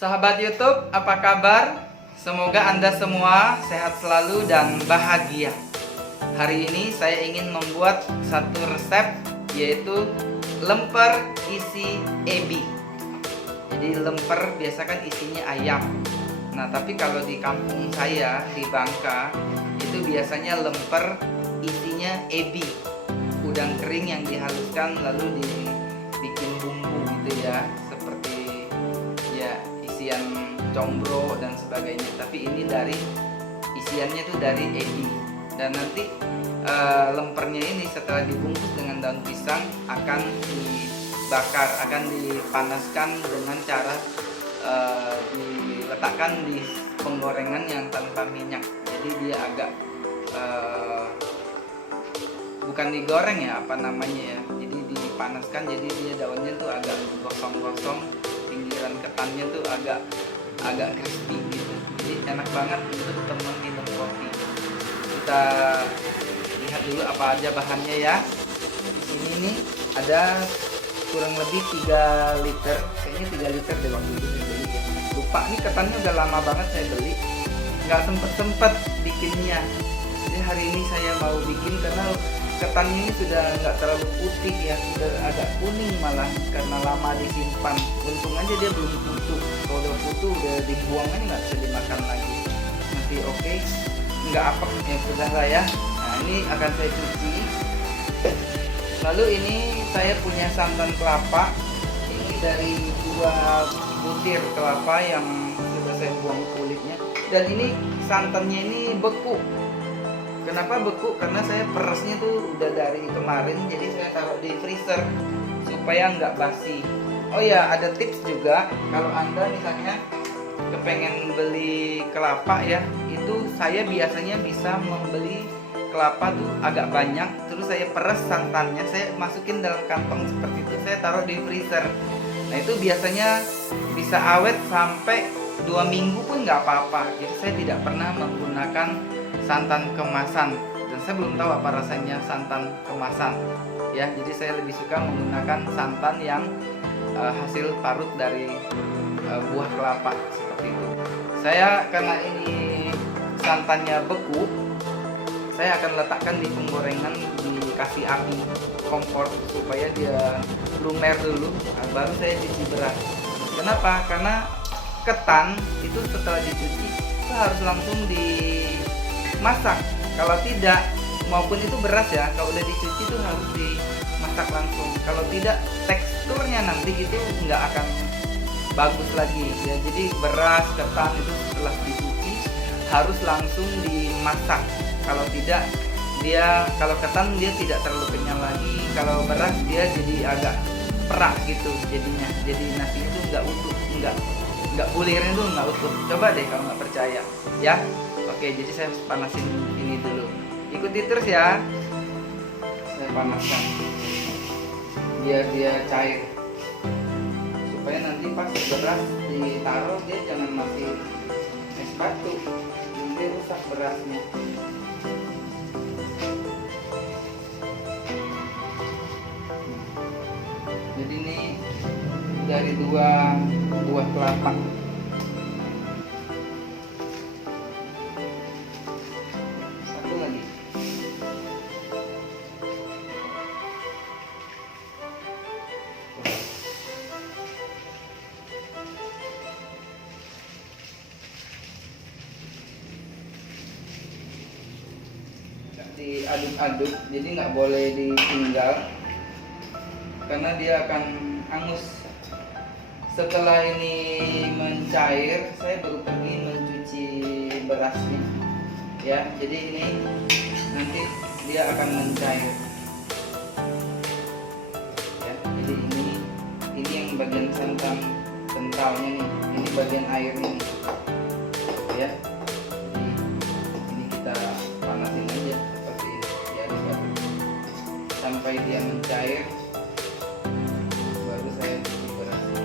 Sahabat YouTube, apa kabar? Semoga Anda semua sehat selalu dan bahagia. Hari ini saya ingin membuat satu resep, yaitu lemper isi ebi. Jadi lemper biasa kan isinya ayam. Nah, tapi kalau di kampung saya di Bangka itu biasanya lemper isinya ebi, udang kering yang dihaluskan lalu dibikin bumbu gitu ya, seperti ya isian combro dan sebagainya. Tapi ini dari isiannya tuh dari ebi. Dan nanti lempernya ini setelah dibungkus dengan daun pisang akan dibakar, akan dipanaskan dengan cara diletakkan di penggorengan yang tanpa minyak. Jadi dia agak bukan digoreng ya, apa namanya ya, jadi dipanaskan, jadi dia daunnya tuh agak gosong-gosong, pinggiran ketannya tuh agak crispy gitu. Jadi enak banget untuk teman minum kopi. Kita lihat dulu apa aja bahannya ya. Di sini nih ada kurang lebih 3 liter, kayaknya 3 liter deh waktu itu saya beli ya. Lupa, nih ketannya udah lama banget saya beli, nggak sempet bikinnya. Jadi hari ini saya mau bikin karena ketannya ini sudah nggak terlalu putih ya, sudah agak kuning malah karena lama disimpan. Untung aja dia belum putus. Kalau udah putus udah dibuang aja, nggak bisa dimakan lagi. Masih oke, nggak apek ya, sudah lah ya. Nah, ini akan saya cuci. Lalu ini saya punya santan kelapa. Ini dari 2 butir kelapa yang sudah saya buang kulitnya. Dan ini santannya ini beku. Kenapa beku? Karena saya perasnya tuh udah dari kemarin, jadi saya taruh di freezer supaya nggak basi. Oh ya, ada tips juga, kalau Anda misalnya kepengen beli kelapa ya, itu saya biasanya bisa membeli kelapa tuh agak banyak, terus saya peres santannya, saya masukin dalam kantong seperti itu, saya taruh di freezer. Nah, itu biasanya bisa awet sampai 2 minggu pun nggak apa-apa. Jadi saya tidak pernah menggunakan santan kemasan, dan saya belum tahu apa rasanya santan kemasan ya. Jadi saya lebih suka menggunakan santan yang hasil parut dari buah kelapa seperti itu. Saya, karena ini santannya beku, saya akan letakkan di penggorengan, dikasih api kompor supaya dia lumer dulu, baru saya cuci beras. Kenapa? Karena ketan itu setelah dicuci itu harus langsung dimasak. Kalau tidak, maupun itu beras ya, kalau udah dicuci itu harus dimasak langsung. Kalau tidak, teksturnya nanti itu nggak akan bagus lagi ya. Jadi beras, ketan itu setelah dicuci harus langsung dimasak. Kalau tidak, kalau ketan dia tidak terlalu kenyal lagi. Kalau beras dia jadi agak perak gitu jadinya. Jadi nasinya itu nggak utuh, nggak bulirnya tuh nggak utuh. Coba deh kalau nggak percaya ya. Oke, jadi saya panasin ini dulu, ikuti terus ya. Saya panaskan biar dia cair, supaya nanti pas beras ditaruh dia jangan masih es batu, nanti rusak berasnya. Jadi ini dari 2 buah kelapa. Satu lagi. Diaduk-aduk, jadi nggak boleh ditinggal karena dia akan hangus. Setelah ini mencair, saya baru pergi mencuci berasnya ya. Jadi ini nanti dia akan mencair ya. Jadi ini yang bagian santan kentalnya nih, ini bagian airnya nih ya. Jadi ini kita panasin aja seperti ini ya, sampai dia mencair, baru saya cuci berasnya.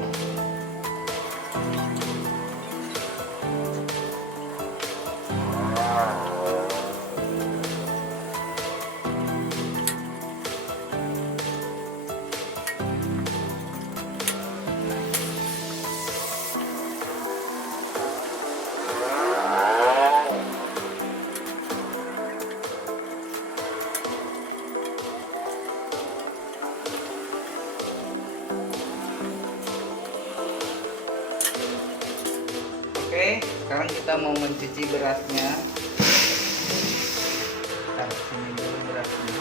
kita mau mencuci berasnya. Taruh sini dulu berasnya.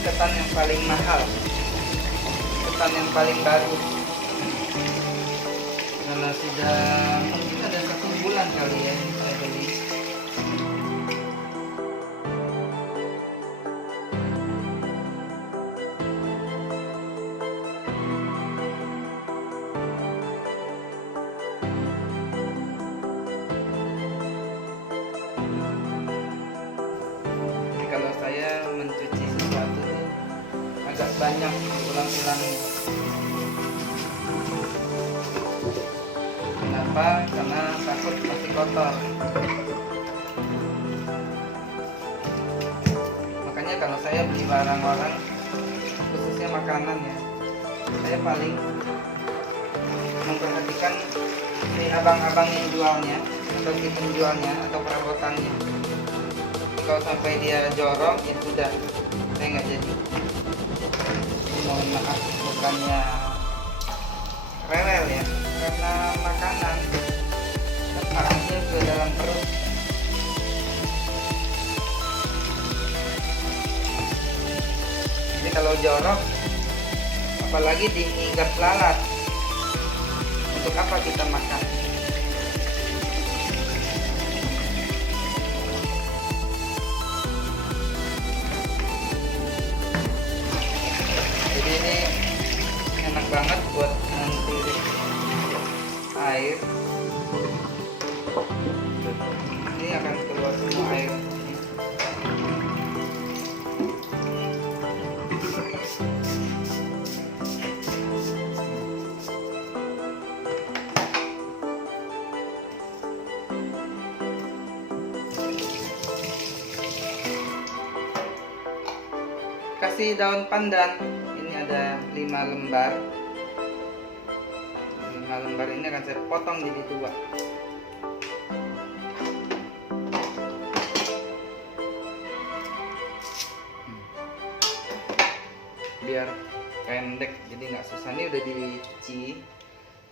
Ketan yang paling mahal, ketan yang paling baru, karena sudah mungkin ada 1 bulan kali ya saya beli. Jadi kalau saya mencuci sesuatu agak banyak ulang-ulang. Kenapa? Karena takut masih kotor. Makanya kalau saya beli barang-barang, khususnya makanan ya, saya paling memperhatikan si abang-abang yang jualnya, atau si penjualnya, atau perabotannya. Kalau sampai dia jorok, ya sudah, saya nggak jadi. Mohon maaf, bukannya rewel ya, karena makanan kan masuknya ke dalam perut. Jadi kalau jorok, apalagi diingat lalat, untuk apa kita makan? Ini enak banget buat nanti air. Ini akan keluar semua air. Kasih daun pandan. Ada 5 lembar. 5 lembar ini akan saya potong jadi 2. Biar pendek, jadi nggak susah. Ini udah dicuci,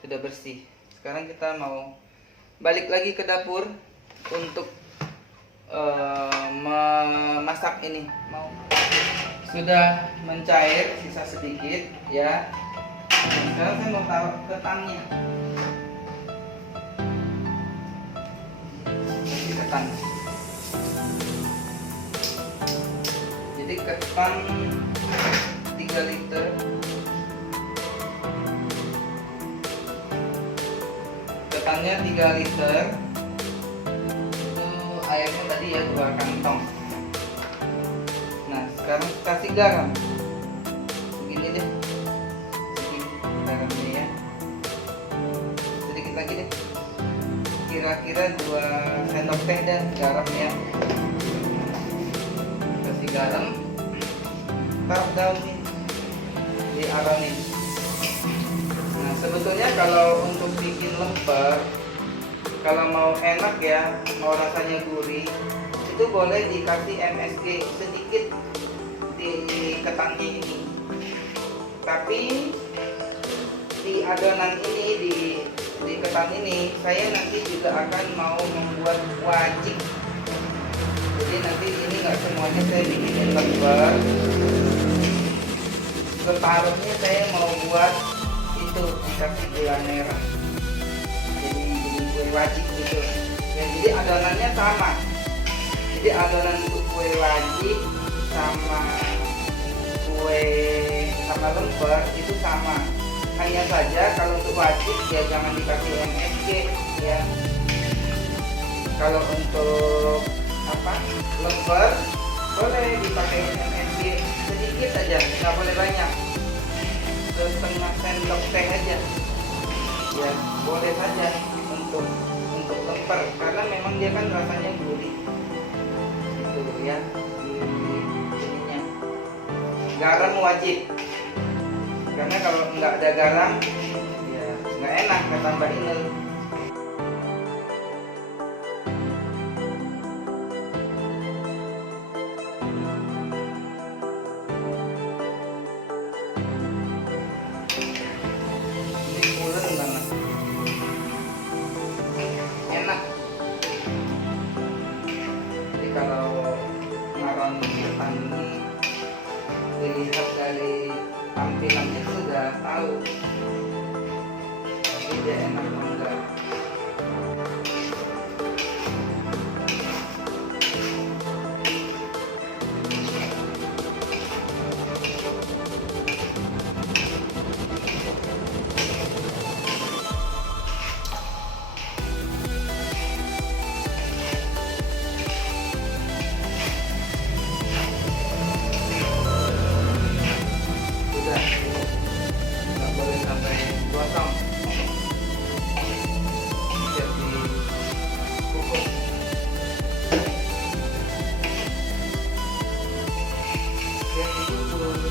sudah bersih. Sekarang kita mau balik lagi ke dapur untuk memasak ini. Sudah mencair, sisa sedikit ya. Sekarang saya mau taruh ketannya. Ini ketan. Jadi ketan 3 liter. Ketannya 3 liter. Itu airnya tadi ya 2 kantong. Sekarang kasih garam, begini deh, segini garamnya ya, sedikit lagi deh, kira-kira 2 sendok teh dan garamnya. Kasih garam, taruh daunin, diaramin. Nah sebetulnya kalau untuk bikin lemper, kalau mau enak ya, mau rasanya gurih, itu boleh dikasih MSG sedikit di ketannya ini, tapi di adonan ini, di ketan ini saya nanti juga akan mau membuat wajik. Jadi nanti ini nggak semuanya saya bikin lemper, separuhnya saya mau buat itu dikasih gula merah, jadi kue wajik gitu ya. Jadi adonannya sama, jadi adonan untuk kue wajik sama kue sama lemper itu sama. Hanya saja kalau untuk wajib ya jangan dikasih MSG ya. Kalau untuk lemper boleh dipakai MSG sedikit saja, nggak boleh banyak. setengah sendok teh aja ya, boleh saja untuk lemper karena memang dia kan rasanya gurih itu ya. Di ininya garam wajib karena kalau nggak ada garam ya nggak enak, nggak tambah inel. Ini pulen banget, enak. Jadi kalau ngaron ketan ini dilihat dari tampilannya sudah tahu tapi dia enak atau enggak. Sudah, nggak boleh sampai gosong, siap dikukus. Siap dikukus.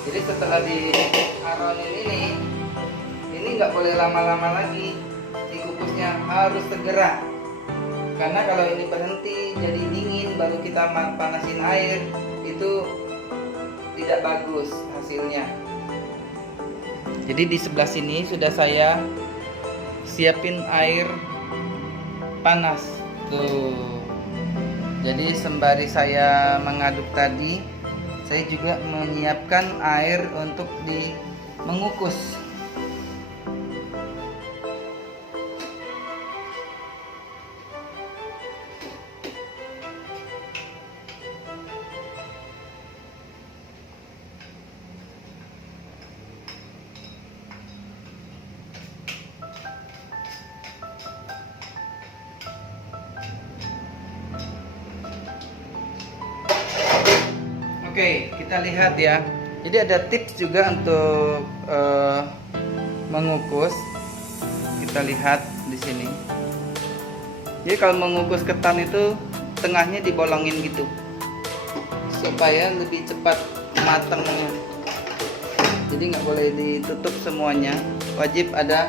Jadi setelah diaronin ini nggak boleh lama-lama lagi dikukusnya, harus segera. Karena kalau ini berhenti jadi dingin baru kita panasin air itu tidak bagus hasilnya. Jadi di sebelah sini sudah saya siapin air panas tuh. Jadi sembari saya mengaduk tadi, saya juga menyiapkan air untuk mengukus. Oke, kita lihat ya. Jadi ada tips juga untuk mengukus. Kita lihat di sini. Jadi kalau mengukus ketan itu tengahnya dibolongin gitu, supaya lebih cepat matangnya. Jadi nggak boleh ditutup semuanya, wajib ada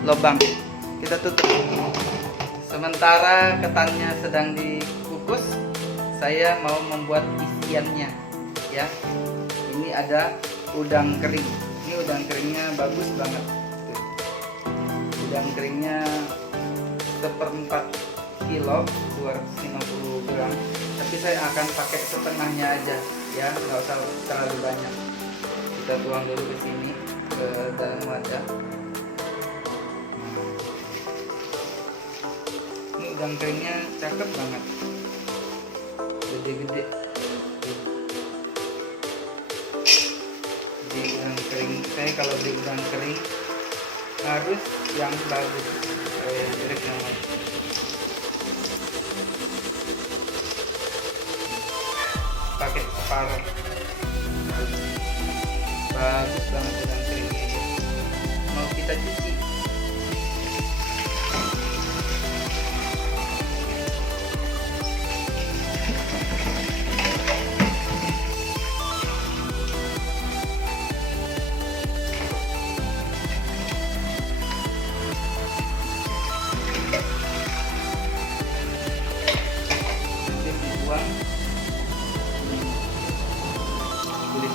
lubang. Kita tutup. Sementara ketannya sedang dikukus, saya mau membuat isiannya ya. Ini ada udang kering. Ini udang keringnya bagus banget. Udang keringnya 1/4 kilo, 250 gram. Tapi saya akan pakai setengahnya aja ya, nggak usah terlalu banyak. Kita tuang dulu ke sini, ke dalam wadah. Ini udang keringnya cakep banget, gede-gede. Jadi udang kering, saya kalau beli udang kering harus yang bagus, yang jelek namanya. Pakai separuh, bagus banget udang kering ini. Mau kita cuci.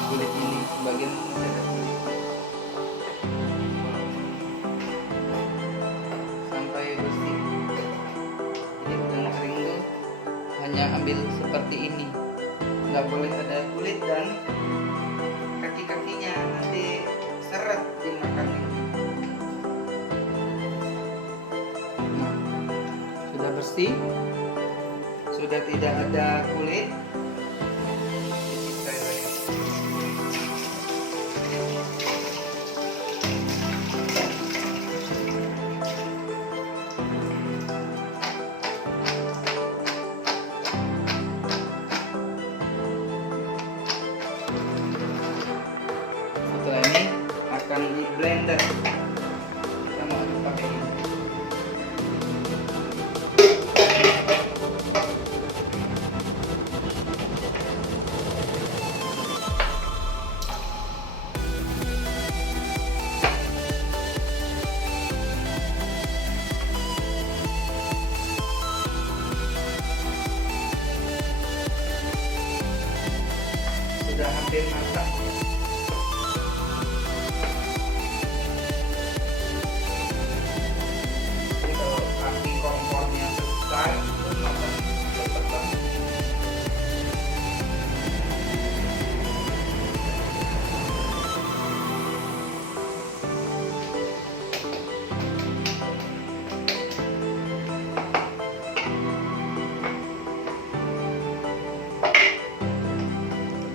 Kulit ini sebagian masih ada kulit, sampai bersih. Jadi udang kering itu hanya ambil seperti ini, nggak boleh ada kulit dan kaki-kakinya, nanti seret dimakannya. Nah, sudah bersih, sudah tidak ada kulit. bukan di blender. Kita mau aduk pakai ini. Sudah hampir matang. Jadi kalau api kompornya besar, itu matang cepat banget.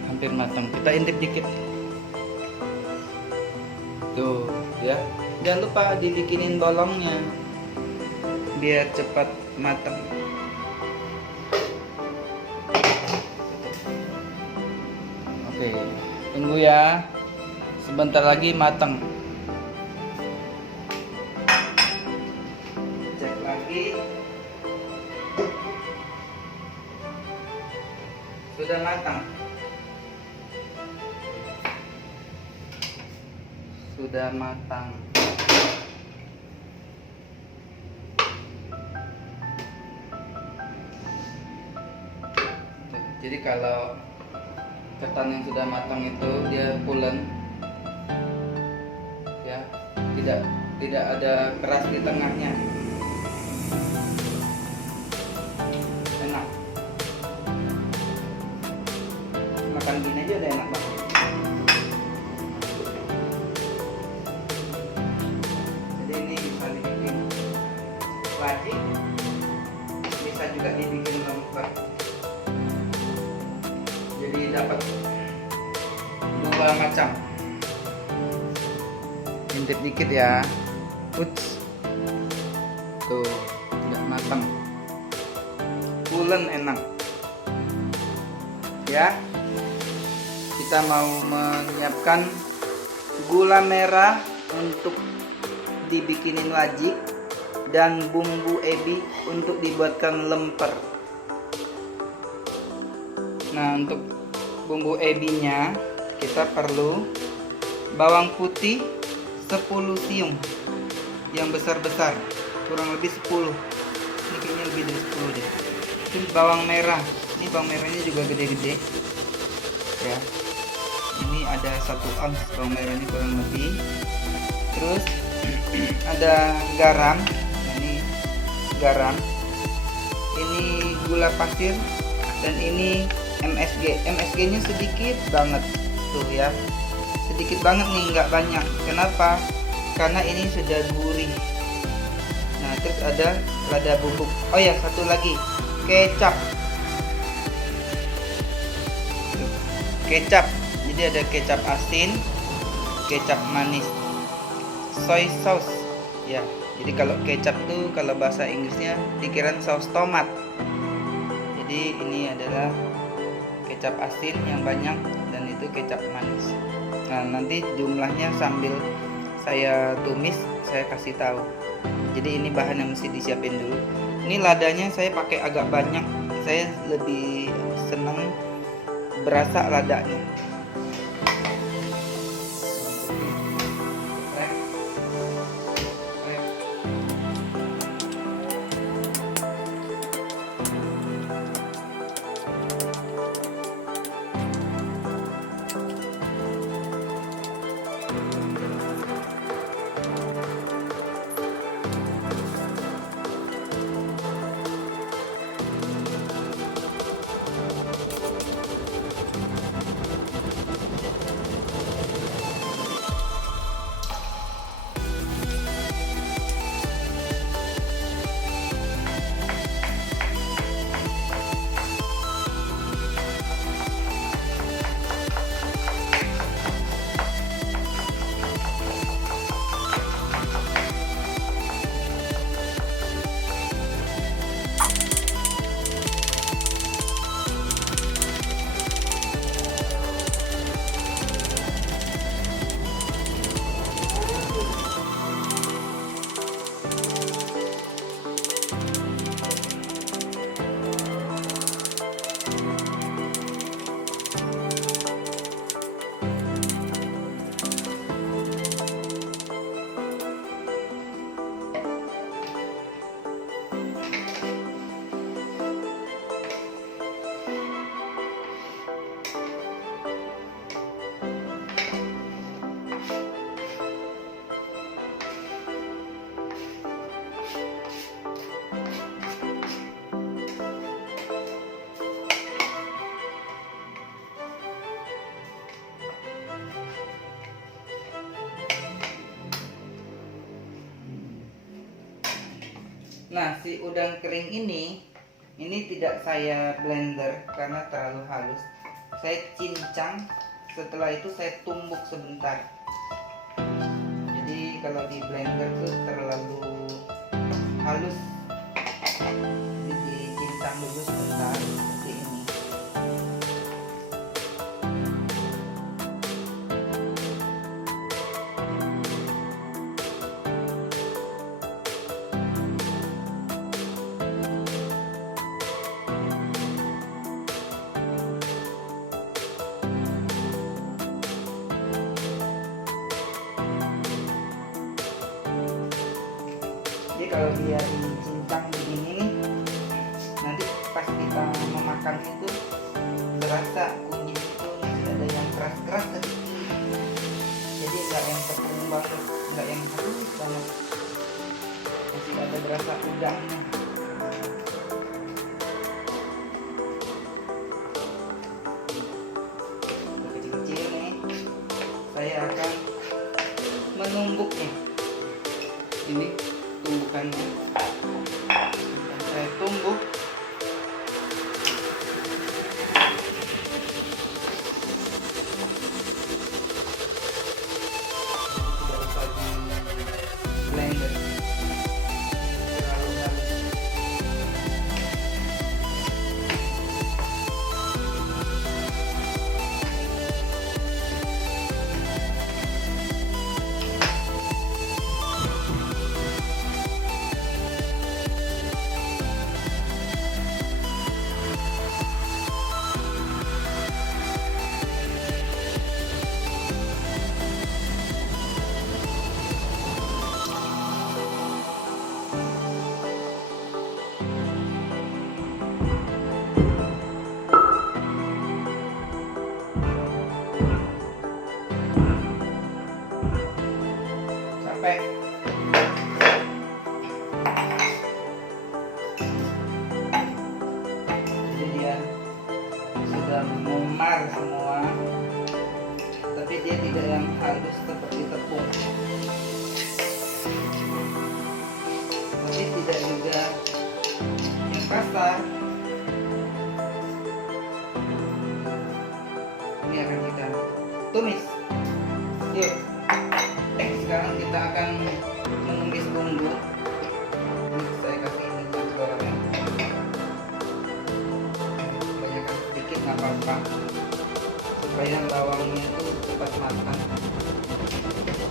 Hampir matang. Kita intip dikit. Tuh, ya. Jangan lupa dibikinin bolongnya biar cepat matang. Oke, tunggu ya. Sebentar lagi matang. Cek lagi. Sudah matang. Sudah matang. Jadi kalau ketan yang sudah matang itu dia pulen, ya, tidak ada keras di tengahnya, enak. Makan gini aja udah enak banget. Wajib, bisa juga dibikin lemper. Jadi dapat dua macam. Intip dikit ya. Uts. Tuh, udah matang. Pulen enak. Ya. Kita mau menyiapkan gula merah untuk dibikinin wajik dan bumbu ebi untuk dibuatkan lemper. Nah, untuk bumbu ebinya kita perlu bawang putih 10 siung yang besar-besar, kurang lebih 10. Ini kayaknya lebih dari 10 deh. Terus bawang merah, ini bawang merahnya juga gede-gede ya. Ini ada 1 ounce bawang merahnya kurang lebih. Terus ada garam. Garam, ini gula pasir, dan ini MSG. MSG nya sedikit banget tuh ya, sedikit banget nih, nggak banyak. Kenapa? Karena ini sudah gurih. Nah, terus ada lada bubuk. Oh ya, satu lagi, kecap. Kecap, jadi ada kecap asin, kecap manis, soy sauce ya. Jadi kalau kecap tuh kalau bahasa Inggrisnya dikira saus tomat. Jadi ini adalah kecap asin yang banyak dan itu kecap manis. Nah, nanti jumlahnya sambil saya tumis saya kasih tahu. Jadi ini bahan yang mesti disiapin dulu. Ini ladanya saya pakai agak banyak. Saya lebih senang berasa ladanya. Nah, si udang kering ini tidak saya blender karena terlalu halus. Saya cincang, setelah itu saya tumbuk sebentar. Jadi kalau di blender tuh terlalu halus, jadi dicincang dulu sebentar seperti ini. Jadi kalau dia dicincang begini nih, nanti pas kita memakannya itu berasa kunyit itu masih ada yang keras-keras sedikit. Jadi nggak yang tepung banget, nggak yang halus banget, masih ada berasa udangnya. Kecil-kecil nih, saya akan menumbuknya. Ini tumbukannya, saya tumbuk. Tidak usah di blender terlalu halus. Sampai jadi dia sudah memar semua, tapi dia tidak yang halus seperti tepung, tapi tidak juga yang kasar. Ini akan kita tumis. Yuk, sekarang kita akan menumis bumbu. Ini saya kasih minyak goreng, banyakkan sedikit nggak apa-apa, supaya bawangnya itu cepat matang.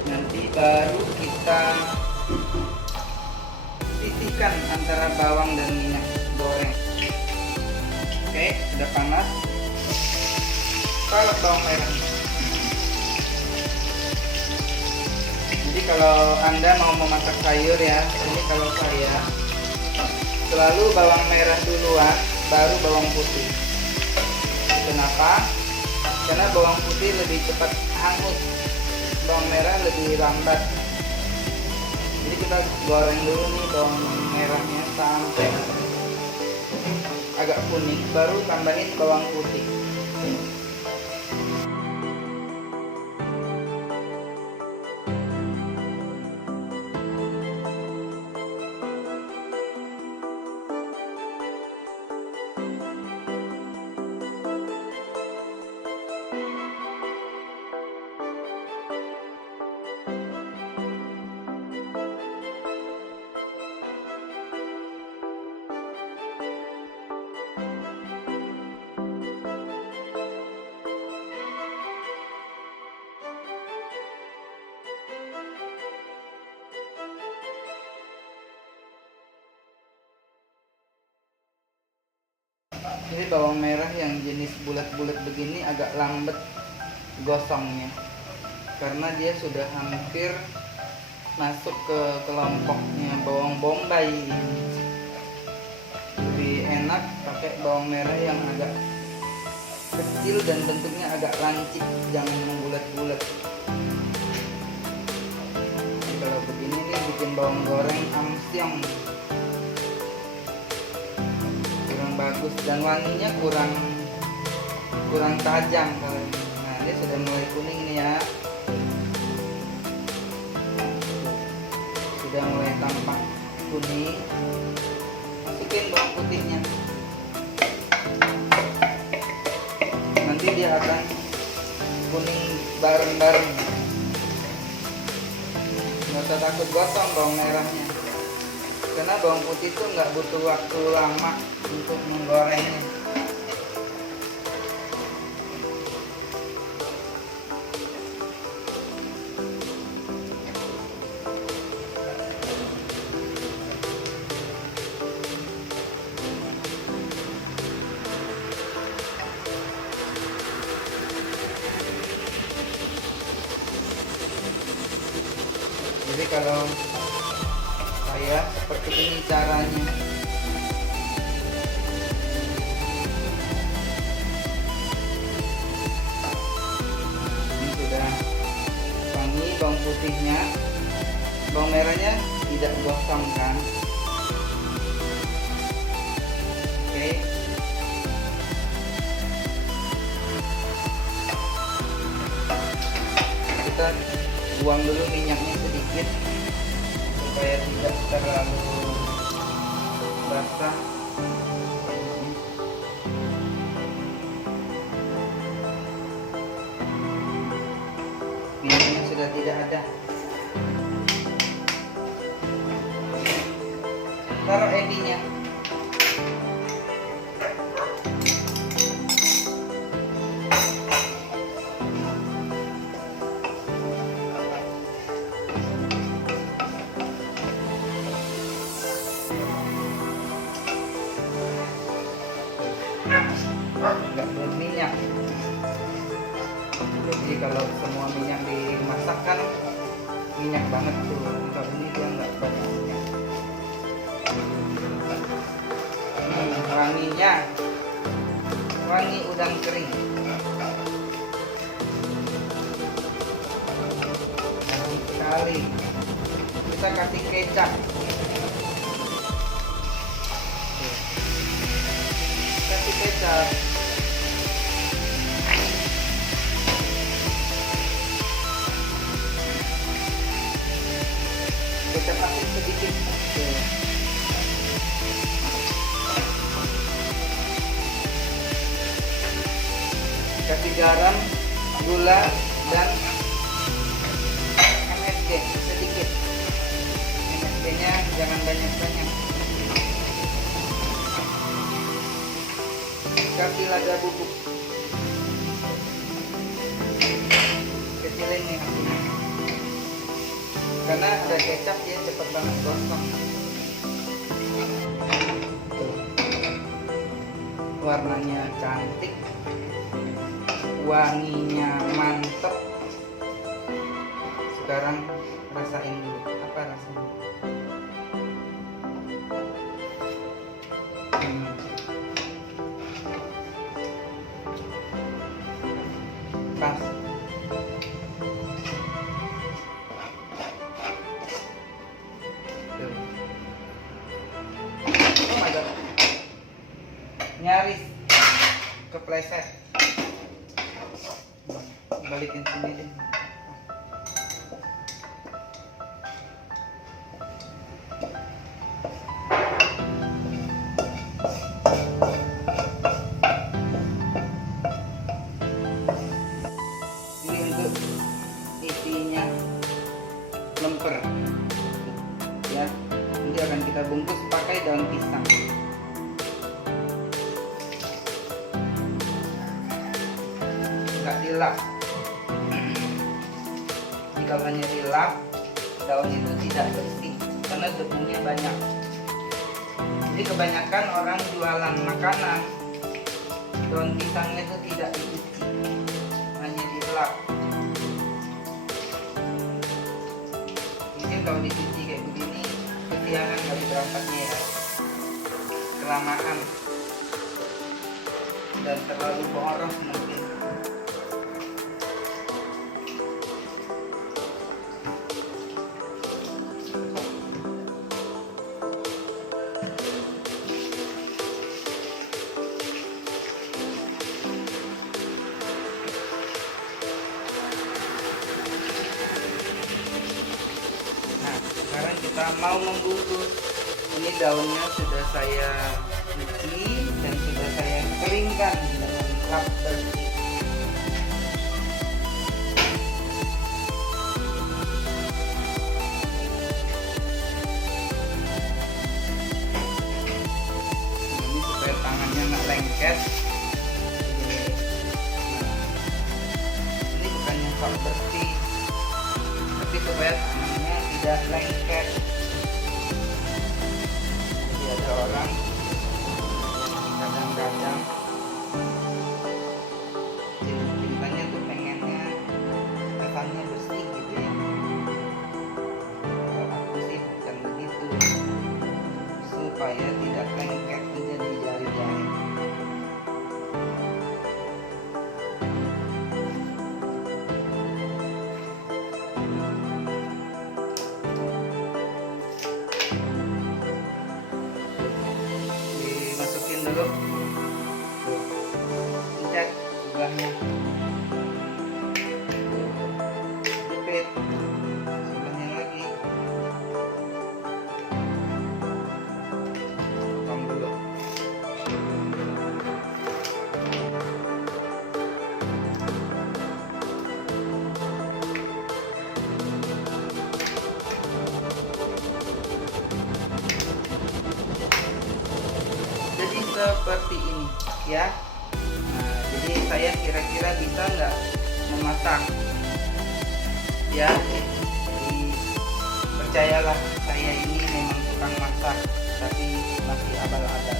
Nanti baru kita sisihkan antara bawang dan minyak goreng. Oke, sudah panas. Taruh bawang merah. Jadi kalau Anda mau memasak sayur ya, ini kalau saya selalu bawang merah duluan, baru bawang putih. Kenapa? Karena bawang putih lebih cepat hangus, bawang merah lebih lambat. Jadi kita goreng dulu nih bawang merahnya sampai agak kuning, baru tambahin bawang putih. Jadi bawang merah yang jenis bulat-bulat begini agak lambat gosongnya, karena dia sudah hampir masuk ke kelompoknya bawang bombay. Lebih enak pakai bawang merah yang agak kecil dan bentuknya agak lancip, jangan yang bulat-bulat. Jadi kalau begini nih bikin bawang goreng amsyong, bagus, dan wanginya kurang tajam kalau ini. Nah, dia sudah mulai kuning nih ya, sudah mulai tampak kuning, masukin bawang putihnya. Nanti dia akan kuning bareng-bareng. Nggak usah takut gosong bawang merahnya, karena bawang putih itu nggak butuh waktu lama untuk menggorengnya. Jadi kalau saya seperti ini caranya. Ini sudah wangi bawang putihnya, bawang merahnya tidak gosong kan. Oke. Kita buang dulu minyaknya sedikit supaya tidak terlalu basah. Minyaknya sudah tidak ada. Taruh ebinya. Nggak berminyak. Jadi kalau semua minyak dimasak kan minyak banget tuh. Kalau ini dia nggak banyak minyak. Wanginya, wangi udang kering. Harum sekali. Kita kasih kecap. Kasih kecap. Kecap asin sedikit. Kasih garam, gula, dan MSG sedikit. MSG-nya jangan banyak-banyak. Kasih lada bubuk. Kecilin nih apinya. Karena ada kecap dia cepat banget gosong. Tuh. Warnanya cantik, wanginya mantep. Sekarang rasain dulu apa rasanya. Pas. Tuh. Oh my god, nyaris kepleset. Balikin sini deh. Ini untuk isinya lemper ya. Nanti akan kita bungkus pakai daun pisang. Nggak dilap. Kalau hanya dilap, daun itu tidak bersih karena debunya banyak. Jadi kebanyakan orang jualan makanan, daun pisangnya itu tidak dicuci, hanya dilap. Mungkin kalau dicuci kayak begini, kesiangan kali berangkatnya ya, kelamaan dan terlalu boros mungkin. Sekarang kita mau membungkus. Ini daunnya sudah saya cuci dan sudah saya keringkan dengan lap bersih. Ini supaya tangannya nggak lengket. Ini bukannya lap bersih, tapi supaya tangannya tidak lengket. Jadi ada orang kadang-kadang cintanya tuh pengennya kesannya bersih gitu ya. Kalau aku sih bukan begitu, supaya tidak lengket juga di jari-jari. Dimasukin dulu, pencet ubahnya, jepit sebelahnya lagi, potong dulu. Jadi seperti ini ya. Nah, jadi saya kira-kira bisa nggak memasak ya. Jadi percayalah, saya ini memang tukang masak tapi masih abal-abal.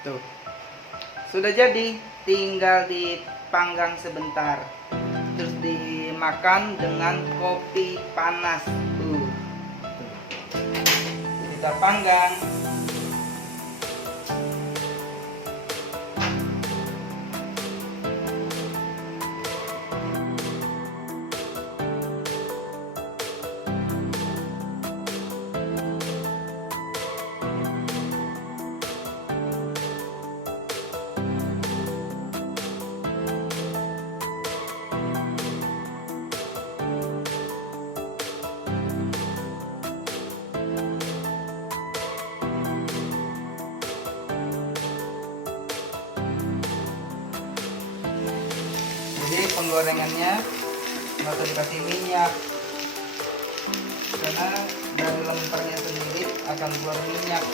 Tuh, sudah jadi, tinggal dipanggang sebentar, terus dimakan dengan kopi panas. Kita panggang. Jadi penggorengannya nggak usah dikasih minyak, karena dari lempernya sendiri akan keluar minyak.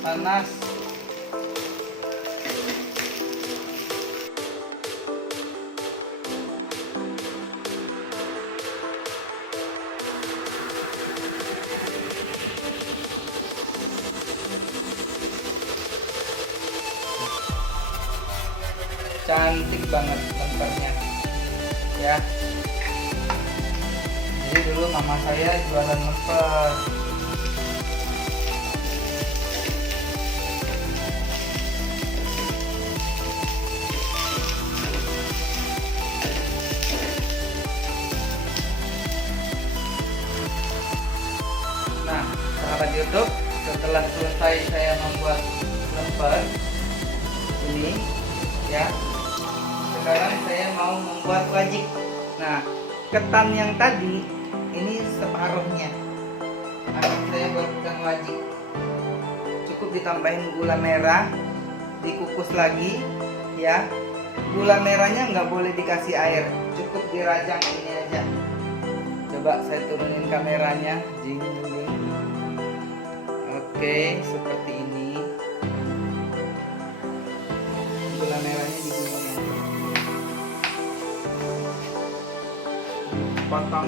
Panas. Cantik banget lempernya ya. Jadi dulu mama saya jualan lemper. Nah, sahabat YouTube, setelah selesai saya membuat lemper ini ya, sekarang saya mau membuat wajik. Nah, ketan yang tadi ini separuhnya akan saya buatkan wajik. cukup ditambahin gula merah, dikukus lagi ya. Gula merahnya nggak boleh dikasih air, cukup dirajang ini aja. Coba saya turunin kameranya, jing jing. Oke, seperti ini. Gula merahnya digulung, potong.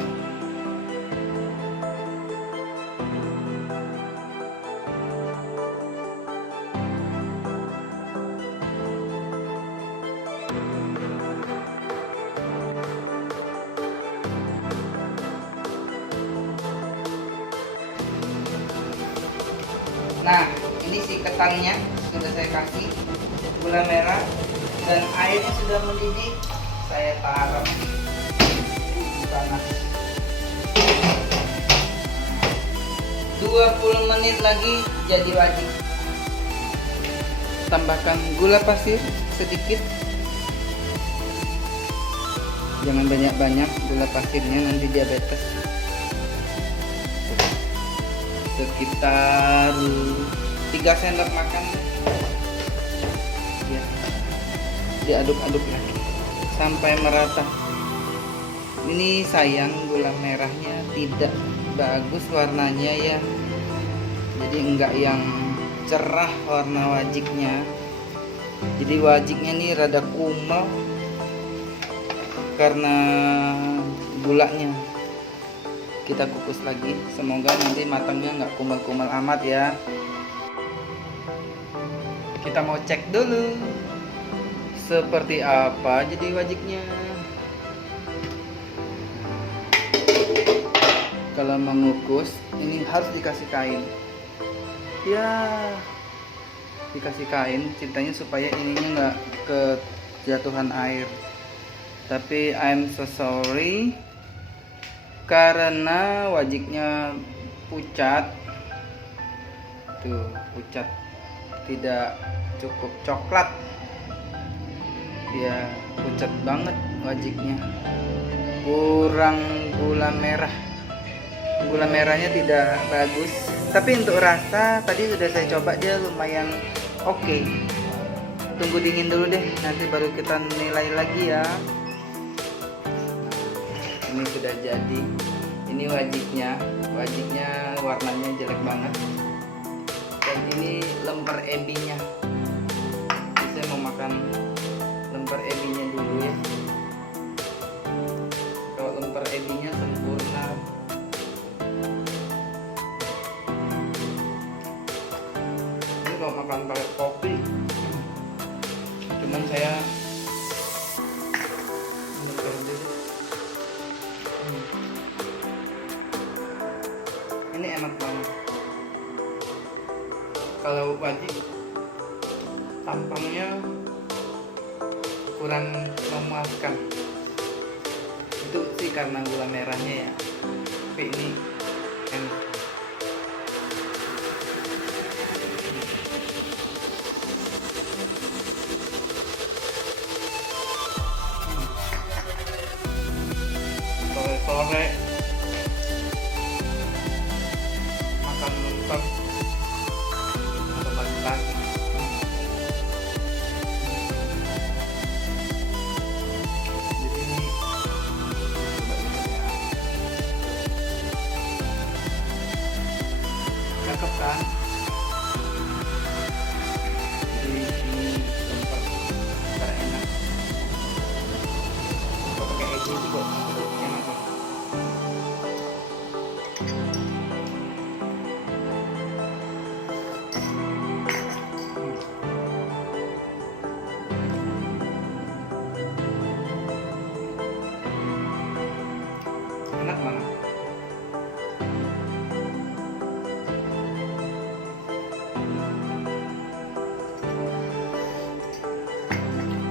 Nah, ini si ketannya sudah saya kasih gula merah dan airnya sudah mendidih. Saya taruh di panas. 20 menit lagi jadi wajib. Tambahkan gula pasir sedikit. Jangan banyak-banyak gula pasirnya, nanti diabetes. Sekitar 3 sendok makan ya. Diaduk-aduk lagi sampai merata. Ini sayang gula merahnya tidak bagus warnanya ya, jadi enggak yang cerah warna wajiknya. Jadi wajiknya nih rada kumel karena gulanya. Kita kukus lagi, semoga nanti matangnya nggak kumal-kumal amat ya. Kita mau cek dulu seperti apa jadi wajiknya. Kalau mengukus ini harus dikasih kain ya, dikasih kain ceritanya supaya ininya nggak kejatuhan air. Tapi I'm so sorry karena wajiknya pucat tuh, pucat, tidak cukup coklat ya, pucat banget wajiknya, kurang gula merah. Gula merahnya tidak bagus, tapi untuk rasa tadi sudah saya coba, dia lumayan oke. Tunggu dingin dulu deh, nanti baru kita nilai lagi ya. Ini sudah jadi. Ini wajiknya warnanya jelek banget. Dan ini lemper ebinya. Saya mau makan lemper ebinya dulu ya. Kalau lemper ebinya sempurna. Ini kalau makan pakai kopi, cuman saya ini enak banget. Kalau wajik tampangnya kurang memuaskan, itu sih karena gula merahnya ya, tapi ini enak. Sore-sore makan lemper atau pagi-pagi. Jadi ini cakep kan? Jadi ini lemper super enak. Kalau pakai eci juga enak banget. Enak banget.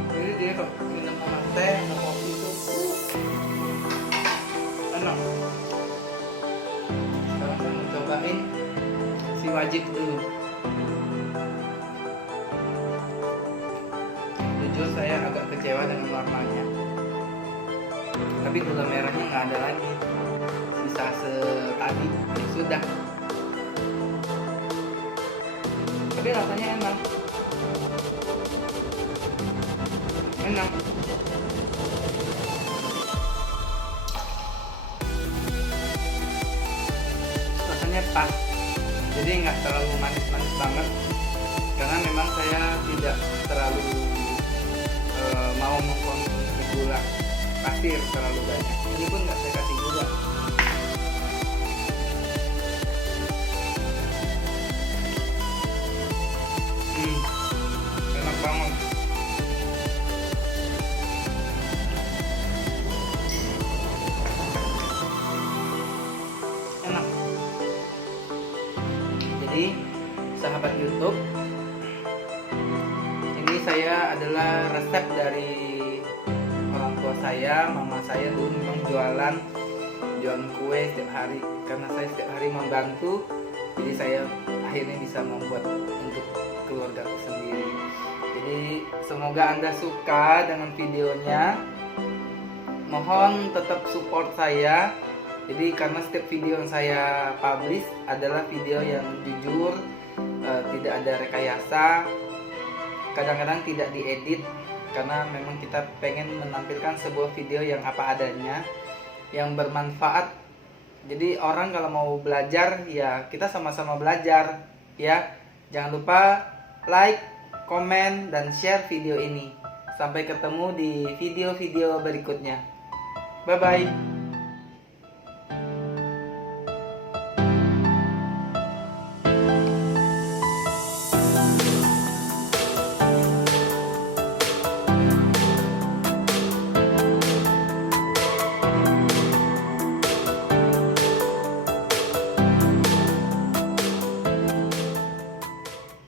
Jadi dia kalau minum sama teh sama kopi itu enak. Sekarang saya mau cobain si wajik dulu. Jujur saya agak kecewa dengan warnanya, tapi gula merahnya nggak ada lagi, sisa setadi ya sudah. tapi rasanya enak. Enak. Rasanya pas. Jadi nggak terlalu manis-manis banget. Karena memang saya tidak terlalu mau mengkonsumsi gula pasir terlalu banyak. Ini pun nggak saya kasih gula. Enak banget. Enak. Jadi sahabat YouTube, ini saya adalah resep dari orang tua saya. Mama saya dulu memang jualan kue setiap hari. Karena saya setiap hari membantu, jadi saya akhirnya bisa membuat untuk keluarga sendiri. Jadi semoga Anda suka dengan videonya. Mohon tetap support saya. Jadi karena setiap video yang saya publish adalah video yang jujur, tidak ada rekayasa, kadang-kadang tidak diedit, karena memang kita pengen menampilkan sebuah video yang apa adanya, yang bermanfaat. Jadi orang kalau mau belajar, ya kita sama-sama belajar ya. Jangan lupa like, komen, dan share video ini. Sampai ketemu di video-video berikutnya. Bye bye.